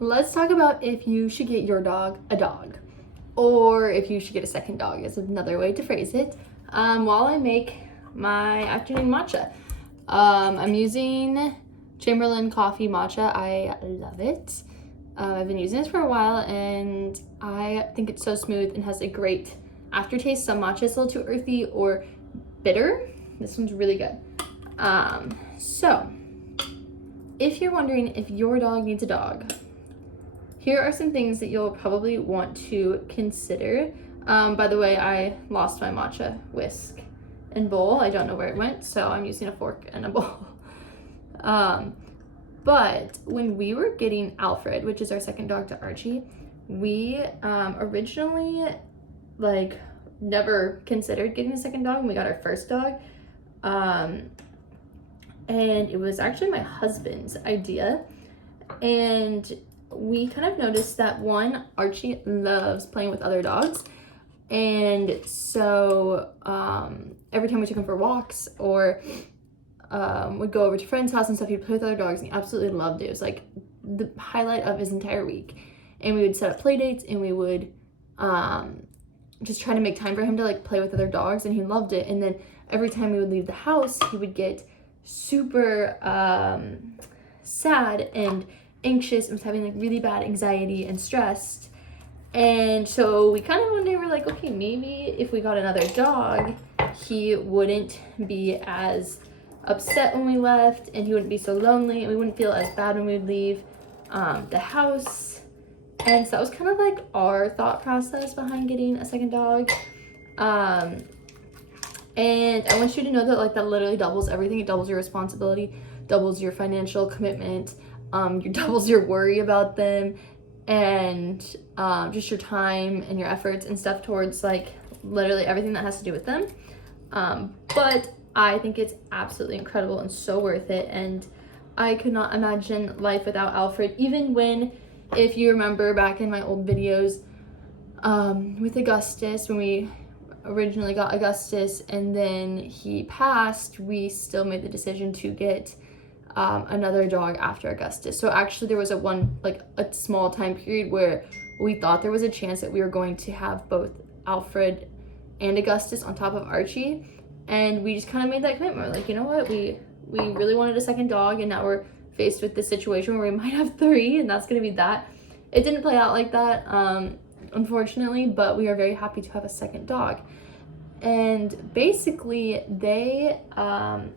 let's talk about if you should get your dog a dog, or if you should get a second dog is another way to phrase it. While I make my afternoon matcha, I'm using Chamberlain coffee matcha. I love it. I've been using this for a while and I think it's so smooth and has a great aftertaste. Some matcha is a little too earthy or bitter. This one's really good. So if you're wondering if your dog needs a dog, here are some things that you'll probably want to consider. By the way, I lost my matcha whisk and bowl. I don't know where it went, so I'm using a fork and a bowl. But when we were getting Alfred, which is our second dog to Archie, we originally never considered getting a second dog when we got our first dog. And it was actually my husband's idea. And we kind of noticed that one, Archie loves playing with other dogs. And so every time we took him for walks or would go over to friends' house and stuff, he'd play with other dogs, and he absolutely loved it. It was like the highlight of his entire week. And we would set up play dates, and we would just try to make time for him to like play with other dogs, and he loved it. And then every time we would leave the house, he would get super sad and anxious and was having like really bad anxiety and stressed. And so we kind of one day were like, okay, maybe if we got another dog, he wouldn't be as upset when we left, and he wouldn't be so lonely, and we wouldn't feel as bad when we would leave the house. And so that was kind of like our thought process behind getting a second dog. And I want you to know that like that literally doubles everything. It doubles your responsibility, doubles your financial commitment, doubles your worry about them, and just your time and your efforts and stuff towards like literally everything that has to do with them. But I think it's absolutely incredible and so worth it, and I could not imagine life without Alfred. Even when, if you remember back in my old videos with Augustus, when we originally got Augustus and then he passed, we still made the decision to get another dog after Augustus. So actually there was a small time period where we thought there was a chance that we were going to have both Alfred and Augustus on top of Archie. And we just kind of made that commitment. We're like, you know what? We really wanted a second dog, and now we're faced with this situation where we might have 3, and that's going to be that. It didn't play out like that, unfortunately, but we are very happy to have a second dog. And basically, they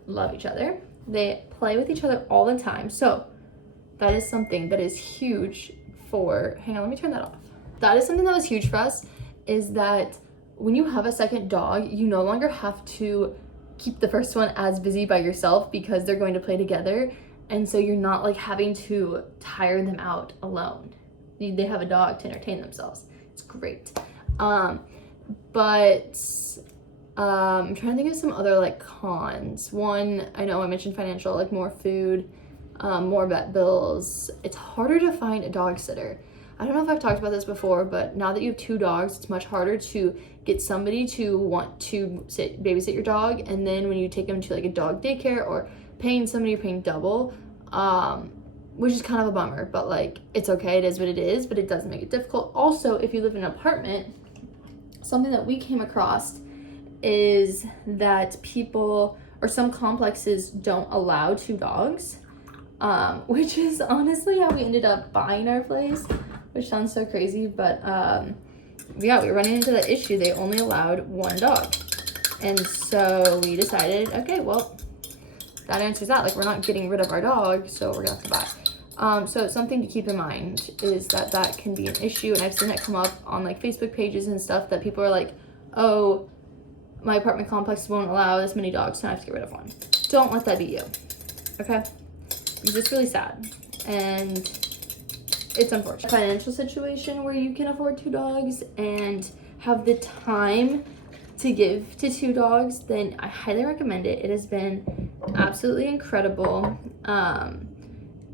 love each other. They play with each other all the time. So that is something that is huge for... Hang on, let me turn that off. That is something that was huge for us, is that when you have a second dog, you no longer have to keep the first one as busy by yourself because they're going to play together. And so you're not like having to tire them out alone. They have a dog to entertain themselves. It's great. But I'm trying to think of some other like cons. One, I know I mentioned financial, like more food, more vet bills. It's harder to find a dog sitter. I don't know if I've talked about this before, but now that you have 2 dogs, it's much harder to get somebody to want to babysit your dog. And then when you take them to like a dog daycare or paying somebody, you're paying double, which is kind of a bummer, but like it's okay. It is what it is, but it does make it difficult. Also, if you live in an apartment, something that we came across is that people or some complexes don't allow 2 dogs, which is honestly how we ended up buying our place, which sounds so crazy, but yeah, we were running into that issue. They only allowed 1 dog. And so we decided, okay, well, that answers that. Like, we're not getting rid of our dog, so we're gonna have to buy. So something to keep in mind is that that can be an issue, and I've seen it come up on like Facebook pages and stuff that people are like, oh, my apartment complex won't allow this many dogs, so I have to get rid of 1. Don't let that be you, okay? Because it's really sad, and it's unfortunate. Financial situation where you can afford 2 dogs and have the time to give to 2 dogs, then I highly recommend it. It has been absolutely incredible.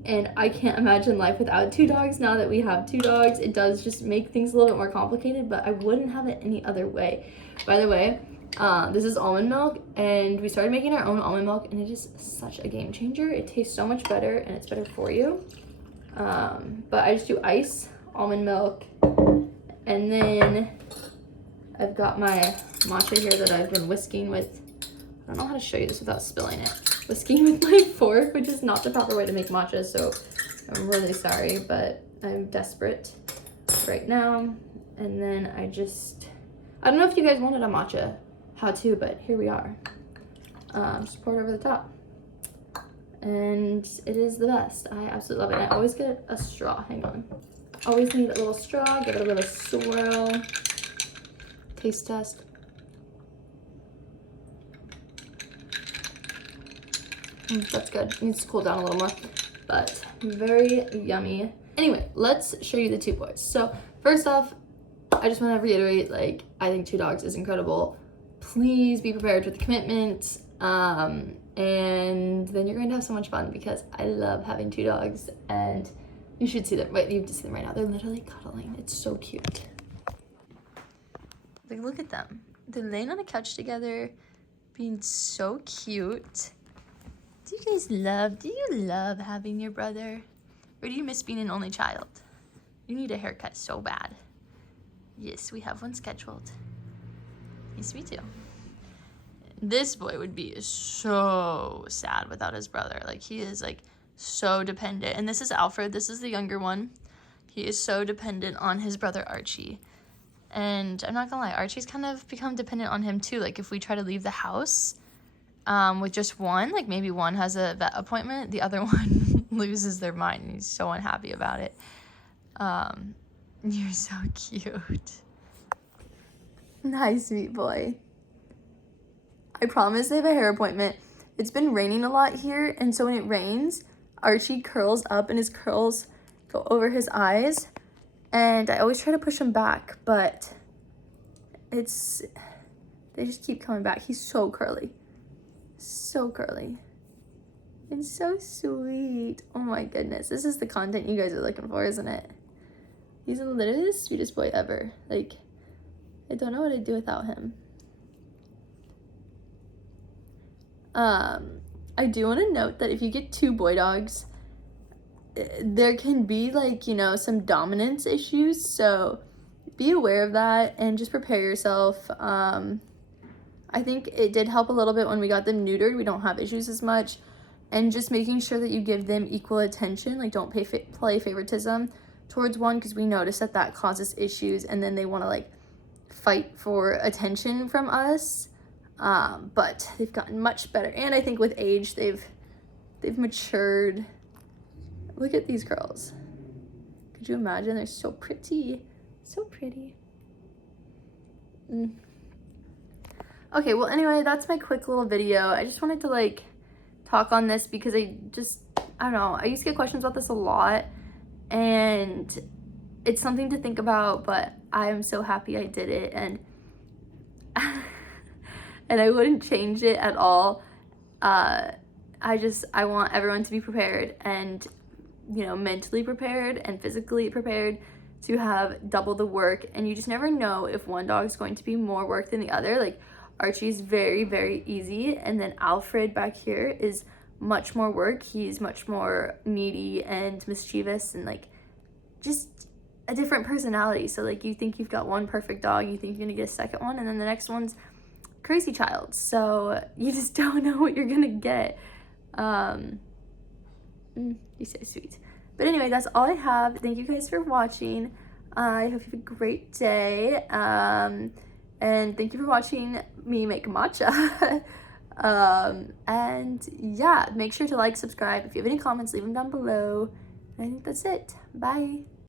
And I can't imagine life without 2 dogs now that we have 2 dogs. It does just make things a little bit more complicated, but I wouldn't have it any other way. By the way, this is almond milk, and we started making our own almond milk, and it is such a game changer. It tastes so much better, and it's better for you. But I just do ice, almond milk, and then I've got my matcha here that I've been whisking with, I don't know how to show you this without spilling it, whisking with my fork, which is not the proper way to make matcha, so I'm really sorry, but I'm desperate right now. And then I don't know if you guys wanted a matcha how-to, but here we are. Just pour it over the top. And it is the best. I absolutely love it. And I always get a straw. Hang on. Always need a little straw. Give it a little swirl. Taste test. That's good. It needs to cool down a little more, but very yummy. Anyway, let's show you the two boys. So first off, I just want to reiterate, like, I think 2 dogs is incredible. Please be prepared for the commitment. And then you're going to have so much fun, because I love having 2 dogs, and you should see them. Wait, you have to see them right now. They're literally cuddling. It's so cute. Like, look at them. They're laying on a couch together, being so cute. Do you love having your brother? Or do you miss being an only child? You need a haircut so bad. Yes, we have one scheduled. Yes, we do. This boy would be so sad without his brother. Like, he is, like, so dependent. And this is Alfred. This is the younger one. He is so dependent on his brother Archie. And I'm not gonna lie, Archie's kind of become dependent on him too. Like, if we try to leave the house with just one, like maybe one has a vet appointment, the other one loses their mind, and he's so unhappy about it. You're so cute. Hi, sweet boy. I promise they have a hair appointment. It's been raining a lot here, and so when it rains, Archie curls up and his curls go over his eyes, and I always try to push him back, but they just keep coming back. He's so curly. So curly. And so sweet. Oh my goodness. This is the content you guys are looking for, isn't it? He's literally the sweetest boy ever. Like, I don't know what I'd do without him. I do want to note that if you get 2 boy dogs, there can be, like, you know, some dominance issues, so be aware of that and just prepare yourself. I think it did help a little bit when we got them neutered. We don't have issues as much, and just making sure that you give them equal attention. Like, don't play favoritism towards one, because we notice that causes issues, and then they want to, like, fight for attention from us. But they've gotten much better, and I think with age they've matured. Look at these girls. Could you imagine? They're so pretty. So pretty. Okay, well, anyway, that's my quick little video. I just wanted to, like, talk on this because I don't know, I used to get questions about this a lot, and it's something to think about, but I'm so happy I did it, and and I wouldn't change it at all. I want everyone to be prepared, and, you know, mentally prepared and physically prepared to have double the work, and you just never know if one dog is going to be more work than the other. Like, Archie's very, very easy, and then Alfred back here is much more work. He's much more needy and mischievous, and, like, just a different personality. So, like, you think you've got one perfect dog, you think you're gonna get a second one, and then the next one's crazy child. So you just don't know what you're gonna get. You're so sweet. But anyway, that's all I have. Thank you guys for watching. I hope you have a great day. And thank you for watching me make matcha. And yeah, make sure to like, subscribe. If you have any comments, leave them down below. And I think that's it. Bye.